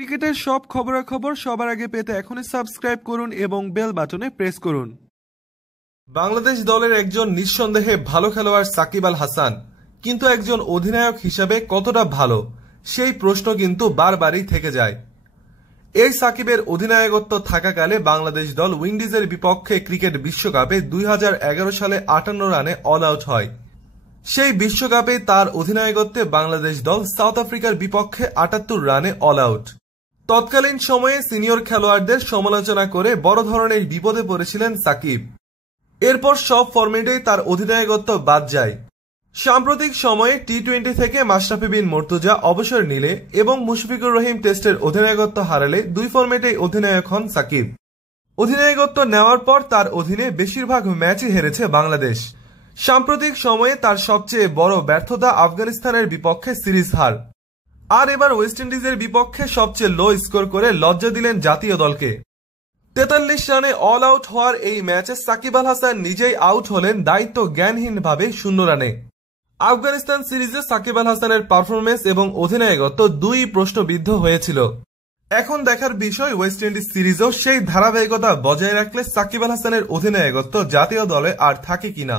ক্রিকেটের সব খবরাখবর সবার আগে পেতে এখনই সাবস্ক্রাইব করুন এবং বেল বাটনে প্রেস করুন। বাংলাদেশ দলের একজন নিঃসন্দেহে ভালো খেলোয়াড় সাকিব আল হাসান, কিন্তু একজন অধিনায়ক হিসেবে কতটা ভালো সেই প্রশ্ন কিন্তু বারবারই থেকে যায়। এই সাকিবের অধিনায়কত্ব থাকাকালে বাংলাদেশ দল উইন্ডিজের বিপক্ষে ক্রিকেট বিশ্বকাপে 2011 সালে 58 রানে অল আউট হয়। সেই বিশ্বকাপে তার অধিনায়কত্বে বাংলাদেশ দল সাউথ আফ্রিকার বিপক্ষে 78 রানে অল আউট। তৎকালীন সময়ে সিনিয়র খেলোয়াড়দের সমালোচনা করে বড় ধরনের বিপদে পড়েছিলেন সাকিব। এরপর সব ফরম্যাটেই তার অধিনায়কত্ব বাদ যায়। সাম্প্রতিক সময়ে টি-20 থেকে মাশরাফি বিন মুর্তজা অবসর নিলে এবং মুশফিকুর রহিম টেস্টের অধিনায়কত্ব হারালে দুই ফরম্যাটেই অধিনায়ক হন সাকিব। অধিনায়কত্ব নেওয়ার পর তার অধীনে বেশিরভাগ ম্যাচই হেরেছে বাংলাদেশ। সাম্প্রতিক সময়ে তার সবচেয়ে বড় ব্যর্থতা আফগানিস্তানের বিপক্ষে সিরিজ হার। আর এবার ওয়েস্ট ইন্ডিজের বিপক্ষে সবচেয়ে লো স্কোর করে লজ্জা দিলেন জাতীয় দলকে। 43 রানে অল আউট হওয়ার এই ম্যাচে সাকিব আল হাসান নিজেই আউট হলেন দায়িত্ব জ্ঞানহীনভাবে 0 রানে। আফগানিস্তান সিরিজে সাকিব আল হাসানের পারফরমেন্স এবং অধিনায়কত্ব দুই প্রশ্নবিদ্ধ হয়েছিল। এখন দেখার বিষয় ওয়েস্ট ইন্ডিজ সিরিজেও সেই ধারাবাহিকতা বজায় রাখলে সাকিব আল হাসানের অধিনায়কত্ব জাতীয় দলে আর থাকে কিনা।